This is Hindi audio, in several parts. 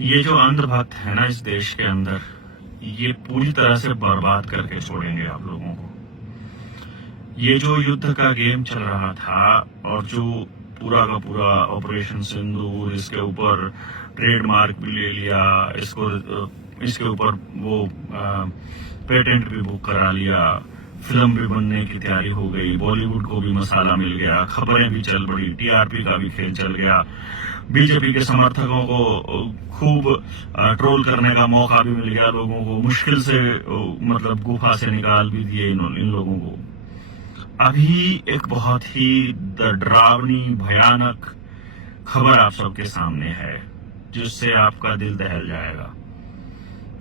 ये जो अंधभक्त है ना इस देश के अंदर, ये पूरी तरह से बर्बाद करके छोड़ेंगे आप लोगों को। ये जो युद्ध का गेम चल रहा था और जो पूरा का पूरा ऑपरेशन सिंदूर, इसके ऊपर ट्रेडमार्क भी ले लिया, इसके ऊपर वो पेटेंट भी बुक करा लिया, फिल्म भी बनने की तैयारी हो गई, बॉलीवुड को भी मसाला मिल गया, खबरें भी चल पड़ी, टीआरपी का भी खेल चल गया, बीजेपी के समर्थकों को खूब ट्रोल करने का मौका भी मिल गया, लोगों को मुश्किल से मतलब गुफा से निकाल भी दिए इन लोगों को। अभी एक बहुत ही डरावनी भयानक खबर आप सबके सामने है जिससे आपका दिल दहल जाएगा।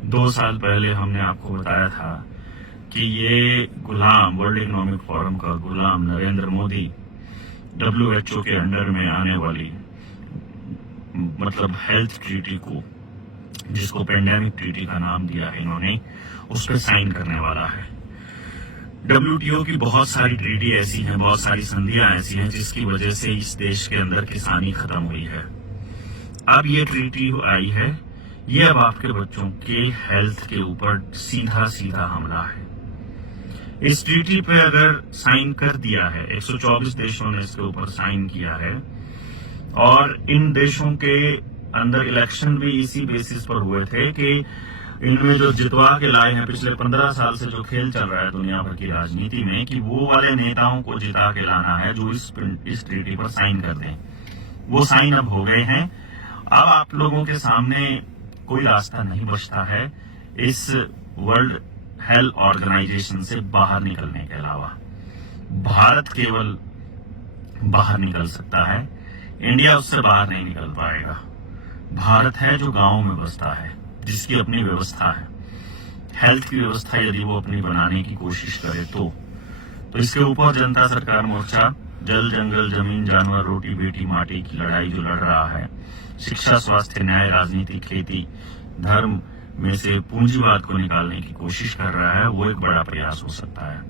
2 साल पहले हमने आपको बताया था कि ये गुलाम, वर्ल्ड इकोनॉमिक फोरम का गुलाम नरेंद्र मोदी WHO के अंडर में आने वाली मतलब हेल्थ ट्रीटी को, जिसको पेंडेमिक ट्रीटी का नाम दिया है इन्होंने, उस पर साइन करने वाला है। WTO की बहुत सारी ट्रीटी ऐसी हैं, बहुत सारी संधियां ऐसी हैं जिसकी वजह से इस देश के अंदर किसानी खत्म हुई है। अब ये ट्रीटी आई है, ये अब आपके बच्चों के हेल्थ के ऊपर सीधा सीधा हमला है। इस ट्रीटी पे अगर साइन कर दिया है, 124 देशों ने इसके ऊपर साइन किया है, और इन देशों के अंदर इलेक्शन भी इसी बेसिस पर हुए थे कि इनमें जो जितवा के लाए हैं, पिछले 15 साल से जो खेल चल रहा है दुनिया भर की राजनीति में, कि वो वाले नेताओं को जिता के लाना है जो इस ट्रीटी पर साइन कर दें। वो साइन अब हो गए हैं। अब आप लोगों के सामने कोई रास्ता नहीं बचता है इस वर्ल्ड हेल्थ ऑर्गेनाइजेशन से बाहर निकलने के अलावा। भारत केवल बाहर निकल सकता है, इंडिया उससे बाहर नहीं निकल पाएगा। भारत है जो गांवों में बसता है, जिसकी अपनी व्यवस्था है। हेल्थ की व्यवस्था यदि वो अपनी बनाने की कोशिश करे तो इसके ऊपर जनता सरकार मोर्चा जल जंगल जमीन जानवर रोटी बेटी माटी की लड़ाई जो लड़ रहा है, शिक्षा स्वास्थ्य न्याय राजनीति खेती धर्म में से पूंजीवाद को निकालने की कोशिश कर रहा है, वो एक बड़ा प्रयास हो सकता है।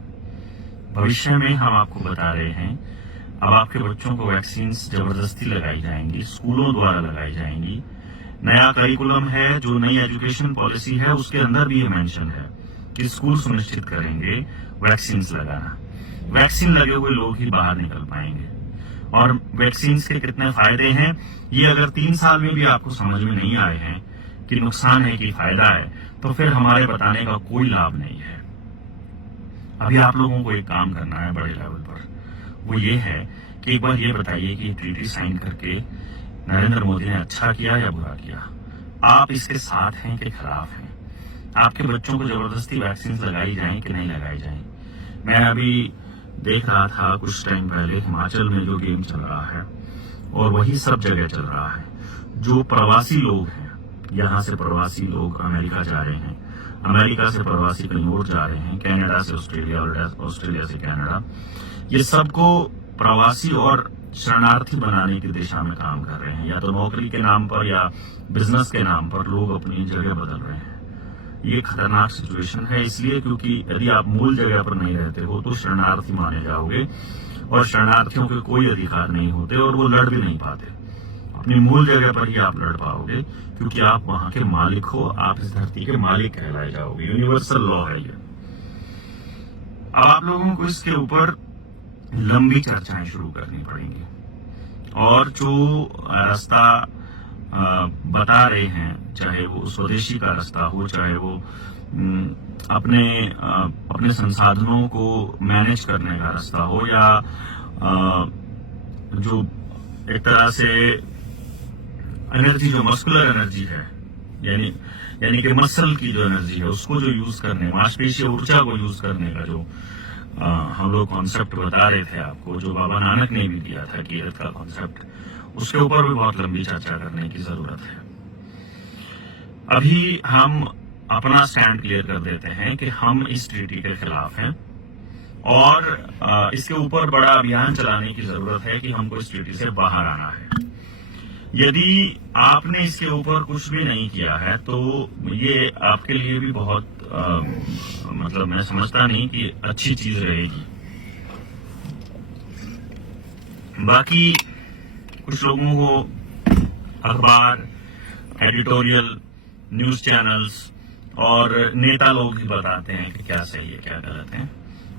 भविष्य में हम आपको बता रहे हैं, अब आपके बच्चों को वैक्सीन जबरदस्ती लगाई जाएंगी, स्कूलों द्वारा लगाई जाएंगी। नया करिकुलम है, जो नई एजुकेशन पॉलिसी है, उसके अंदर भी ये मेंशन है कि स्कूल सुनिश्चित करेंगे वैक्सीन लगाना। वैक्सीन लगे हुए लोग ही बाहर निकल पाएंगे। और वैक्सीन के कितने फायदे हैं, ये अगर 3 साल में भी आपको समझ में नहीं आए हैं कि नुकसान है कि फायदा है, तो फिर हमारे बताने का कोई लाभ नहीं है। अभी आप लोगों को एक काम करना है बड़े लेवल पर, वो ये है कि एक बार ये बताइए कि ट्रीटी साइन करके नरेंद्र मोदी ने अच्छा किया या बुरा किया। आप इसके साथ हैं कि खिलाफ हैं? आपके बच्चों को जबरदस्ती वैक्सीन लगाई जाए कि नहीं लगाई जाए? मैं अभी देख रहा था कुछ टाइम पहले हिमाचल में जो गेम चल रहा है, और वही सब जगह चल रहा है। जो प्रवासी लोग हैं, यहाँ से प्रवासी लोग अमेरिका जा रहे हैं, अमेरिका से प्रवासी कहीं और जा रहे हैं, कनाडा से ऑस्ट्रेलिया और ऑस्ट्रेलिया से कनाडा, ये सबको प्रवासी और शरणार्थी बनाने की दिशा में काम कर रहे हैं। या तो नौकरी के नाम पर या बिजनेस के नाम पर लोग अपनी जगह बदल रहे हैं। ये खतरनाक सिचुएशन है, इसलिए क्योंकि यदि आप मूल जगह पर नहीं रहते हो तो शरणार्थी माने जाओगे, और शरणार्थियों के कोई अधिकार नहीं होते और वो लड़ भी नहीं पाते। अपनी मूल जगह पर ही आप लड़ पाओगे क्योंकि आप वहां के मालिक हो, आप इस धरती के मालिक कहलाए जाओगे। यूनिवर्सल लॉ है ये। अब आप लोगों को इसके ऊपर लंबी चर्चाएं शुरू करनी पड़ेंगी, और जो रास्ता बता रहे हैं, चाहे वो स्वदेशी का रास्ता हो, चाहे वो अपने संसाधनों को मैनेज करने का रास्ता हो, या जो एक तरह से एनर्जी, जो मस्कुलर एनर्जी है, यानी कि मसल की जो एनर्जी है उसको जो यूज करने, मांसपेशीय ऊर्जा को यूज करने का जो हम लोग कॉन्सेप्ट बता रहे थे आपको, जो बाबा नानक ने भी दिया था कीरत का कॉन्सेप्ट, उसके ऊपर भी बहुत लंबी चर्चा करने की जरूरत है। अभी हम अपना स्टैंड क्लियर कर देते हैं कि हम इस ट्रीटी के खिलाफ हैं, और इसके ऊपर बड़ा अभियान चलाने की जरूरत है कि हमको इस ट्रीटी से बाहर आना है। यदि आपने इसके ऊपर कुछ भी नहीं किया है तो ये आपके लिए भी बहुत मतलब मैं समझता नहीं कि अच्छी चीज रहेगी। बाकी कुछ लोगों को अखबार एडिटोरियल न्यूज चैनल्स और नेता लोग ही बताते हैं कि क्या सही है क्या गलत है।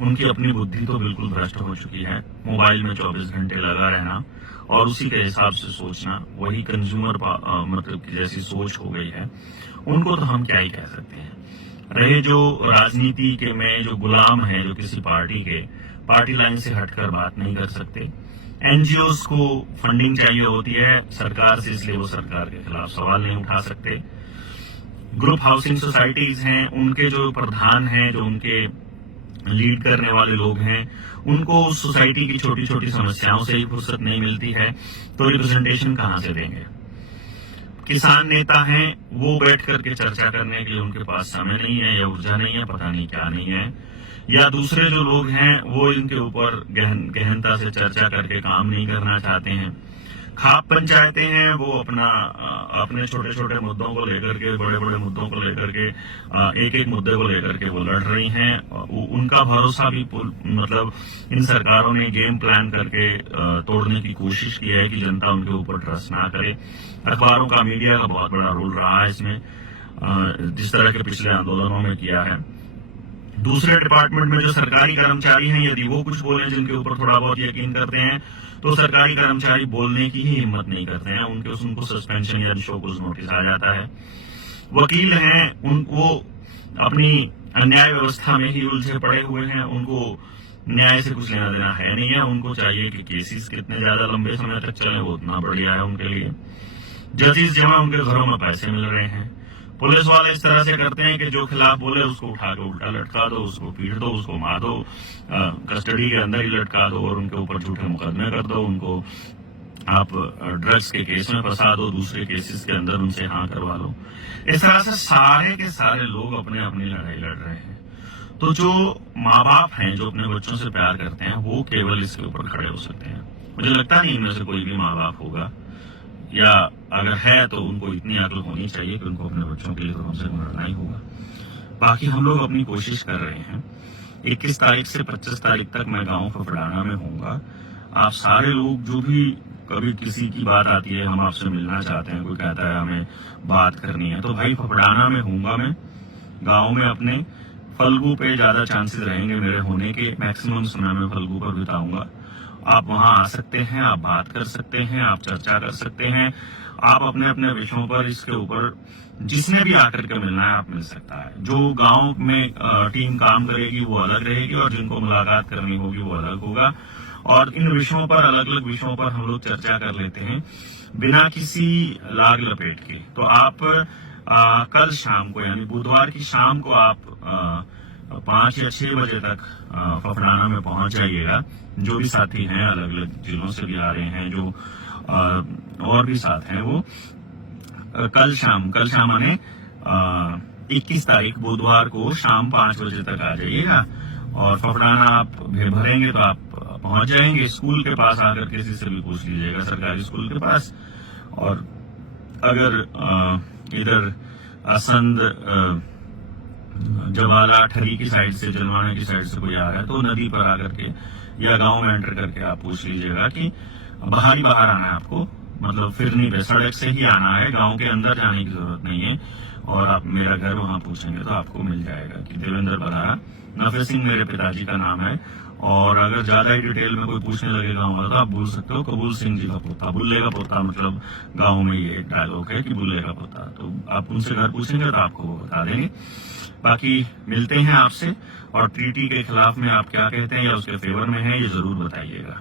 उनकी अपनी बुद्धि तो बिल्कुल भ्रष्ट हो चुकी है। मोबाइल में 24 घंटे लगा रहना और उसी के हिसाब से सोचना, वही कंज्यूमर मतलब की जैसी सोच हो गई है। उनको तो हम क्या ही कह सकते हैं। रहे जो राजनीति के में जो गुलाम है, जो किसी पार्टी के पार्टी लाइन से हटकर बात नहीं कर सकते। एनजीओज को फंडिंग चाहिए होती है सरकार से, इसलिए वो सरकार के खिलाफ सवाल नहीं उठा सकते। ग्रुप हाउसिंग सोसाइटीज हैं, उनके जो प्रधान हैं, जो उनके लीड करने वाले लोग हैं, उनको उस सोसाइटी की छोटी छोटी समस्याओं से ही फुर्सत नहीं मिलती है, तो रिप्रेजेंटेशन कहां से देंगे। किसान नेता हैं, वो बैठ करके चर्चा करने के लिए उनके पास समय नहीं है या ऊर्जा नहीं है, पता नहीं क्या नहीं है। या दूसरे जो लोग हैं वो इनके ऊपर गहनता से चर्चा करके काम नहीं करना चाहते हैं। खाप पंचायतें हैं, वो अपने छोटे छोटे मुद्दों को लेकर के, बड़े बड़े मुद्दों को लेकर के, एक एक मुद्दे को लेकर के वो लड़ रही हैं। उनका भरोसा भी मतलब इन सरकारों ने गेम प्लान करके तोड़ने की कोशिश की है कि जनता उनके ऊपर ट्रस्ट ना करे। अखबारों का, मीडिया का बहुत बड़ा रोल रहा है इसमें, जिस तरह के पिछले आंदोलनों में किया है। दूसरे डिपार्टमेंट में जो सरकारी कर्मचारी हैं, यदि वो कुछ बोले जिनके ऊपर थोड़ा बहुत यकीन करते हैं, तो सरकारी कर्मचारी बोलने की ही हिम्मत नहीं करते हैं। उनको सस्पेंशन या शोकॉज नोटिस आ जाता है। वकील हैं, उनको अपनी अन्याय व्यवस्था में ही उलझे पड़े हुए हैं, उनको न्याय से कुछ लेना देना है नहीं है। उनको चाहिए कि केसेस कितने ज्यादा लंबे समय तक चले, वो उतना बढ़िया है उनके लिए। जजेस जमा उनके घरों में पैसे मिल रहे हैं। पुलिस वाले इस तरह से करते हैं कि जो खिलाफ बोले उसको उठा के उल्टा लटका दो, उसको पीट दो, उसको मार दो, कस्टडी के अंदर ही लटका दो और उनके ऊपर झूठे मुकदमे कर दो। उनको आप ड्रग्स के केस में फंसा दो, दूसरे केसेस के अंदर उनसे हाँ करवा लो। इस तरह से सारे के सारे लोग अपने अपनी लड़ाई लड़ रहे हैं। तो जो माँ बाप हैं, जो अपने बच्चों से प्यार करते हैं, वो केवल इसके ऊपर खड़े हो सकते हैं। मुझे लगता नहीं इनमें से कोई भी माँ बाप होगा, या अगर है तो उनको इतनी अकल होनी चाहिए कि उनको अपने बच्चों के लिए तो कम से कम लड़ना ही होगा। बाकी हम लोग अपनी कोशिश कर रहे हैं। 21 तारीख से 25 तारीख तक मैं गांव फफड़ाना में होऊंगा। आप सारे लोग जो भी कभी किसी की बात आती है, हम आपसे मिलना चाहते हैं, कोई कहता है हमें बात करनी है, तो भाई फफड़ाना में होऊंगा मैं। गाँव में अपने फल्गू पे ज्यादा चांसेस रहेंगे मेरे होने के, मैक्सिमम समय में फल्गू पर बिताऊंगा। आप वहां आ सकते हैं, आप बात कर सकते हैं, आप चर्चा कर सकते हैं, आप अपने अपने विषयों पर, इसके ऊपर जिसने भी आकर के मिलना है आप मिल सकता है। जो गांव में टीम काम करेगी वो अलग रहेगी और जिनको मुलाकात करनी होगी वो अलग होगा। और इन विषयों पर, अलग अलग विषयों पर हम लोग चर्चा कर लेते हैं बिना किसी लाग लपेट के। तो आप कल शाम को, यानी बुधवार की शाम को आप 5 या 6 बजे तक फफड़ाना में पहुंच जाइएगा। जो भी साथी हैं, अलग अलग जिलों से भी आ रहे हैं, जो और भी साथ हैं, वो कल शाम माने 21 तारीख बुधवार को शाम 5 बजे तक आ जाइएगा। और फफड़ाना आप भरेंगे तो आप पहुंच जाएंगे। स्कूल के पास आकर किसी से भी पूछ लीजिएगा, सरकारी स्कूल के पास। और अगर इधर असंद, जवाला, ठरी की साइड से, जलवाने की साइड से कोई आ रहा है तो नदी पर आकर के या गांव में एंटर करके आप पूछ लीजिएगा कि बाहर आना है आपको, मतलब फिरनी पे, सड़क से ही आना है, गांव के अंदर जाने की जरूरत नहीं है। और आप मेरा घर वहां पूछेंगे तो आपको मिल जाएगा कि देवेंद्र बराड़ा, नफे सिंह मेरे पिताजी का नाम है। और अगर ज्यादा ही डिटेल में कोई पूछने लगे गाँव वाला तो आप बोल सकते हो कबूल सिंह जी का पोता। बुल्ले का पोता मतलब गाँव में ये एक डायलॉग है कि बुल्ले का पोता। तो आप उनसे घर पूछेंगे तो आपको वो बता देंगे। बाकी मिलते हैं आपसे, और ट्रीटी के खिलाफ में आप क्या कहते हैं या उसके फेवर में हैं, ये जरूर बताइएगा।